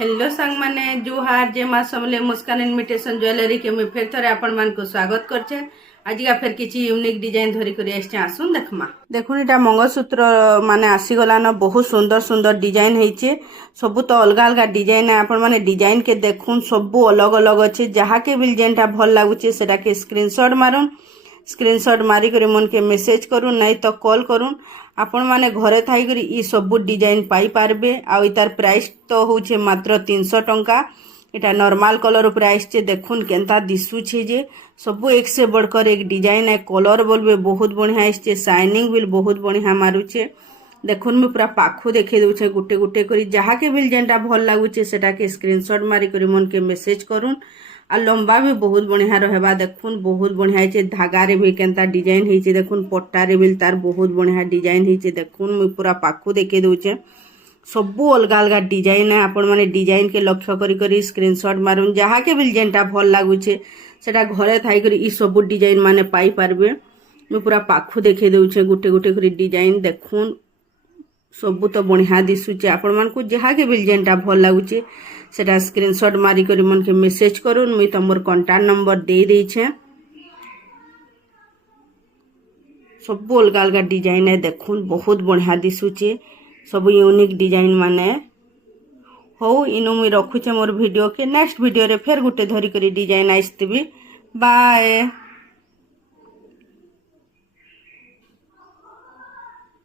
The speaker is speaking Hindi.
हेलो संग माने जुहार जे मा समले मुस्कान इनविटेशन ज्वेलरी के मुई फेर थरे आपण मान को स्वागत करछे। आज का फेर किछि यूनिक डिजाइन धरी करी आछे आसुन देखमा। देखुन एटा मंगलसूत्र माने आसी गला न बहुत सुंदर सुंदर डिजाइन हेइचे। सबु तो अलग अलग डिजाइन है। आपण माने डिजाइन के देखुन सबु अलग अलग अच्छे। जहा के बिल जेनटा भल लागुचे सेटा के स्क्रीनशॉट मारुन। स्क्रीनशॉट मारी करी मन के मेसेज करूँ नहीं तो कॉल करूँ। आपण माने घरे थाई करी ई सब डिजाइन पाई पारबे। आ इतार प्राइस तो होचे मात्र 300 टंका। इटा नॉर्मल कलर प्राइस चे देखुन केंता दिसुचे जे सब एक से बढ़कर एक डिजाइन है। कलर बोलबे बहुत बढ़िया आइछे। शाइनिंग बिल बहुत बढ़िया मारुचे। देखुन मैं पूरा पाखु देखे दूचे गुटे गुटे करी। जहा के बिल जेनटा भल लागुचे सेटा के स्क्रीनशॉट मारी करी मन के मेसेज करूँ। आ लंबा भी बहुत बढ़िया रहबा। देखुन बहुत बढ़िया है। धागा रे भी केंता डिजाइन है। देखुन पट्टा रे भी तार बहुत बढ़िया डिजाइन है। देखुन मुई पूरा पाखु देखे दूचे सबू अलग अलग डिजाइन है। आपण माने डिजाइन के लक्ष्य करी करी स्क्रीनशॉट मारुन। जहा के बिल जेनटा भल लागुचे सेटा घरे थाई करी ई सब डिजाइन माने पाई पारबे। मुई पूरा पाखु देखे दूचे गुटे गुटे करी डिजाइन। देखुन सबू तो बढ़िया दिसुचे। आपण मान को जहा के बिल जेनटा भल लागुचे सेटा स्क्रीनशॉट मारी करी मन के मेसेज करूँ। मुई तमर कांटेक्ट नंबर दे देछे। सब अलग अलग डिजाइन है। देखुन बहुत बढ़िया दिसुचे। सब यूनिक डिजाइन माने हो। इनु मुई रखुचे मोर वीडियो के। नेक्स्ट वीडियो रे फेर गुटे धरी करी डिजाइन आइसतिबी। बाय।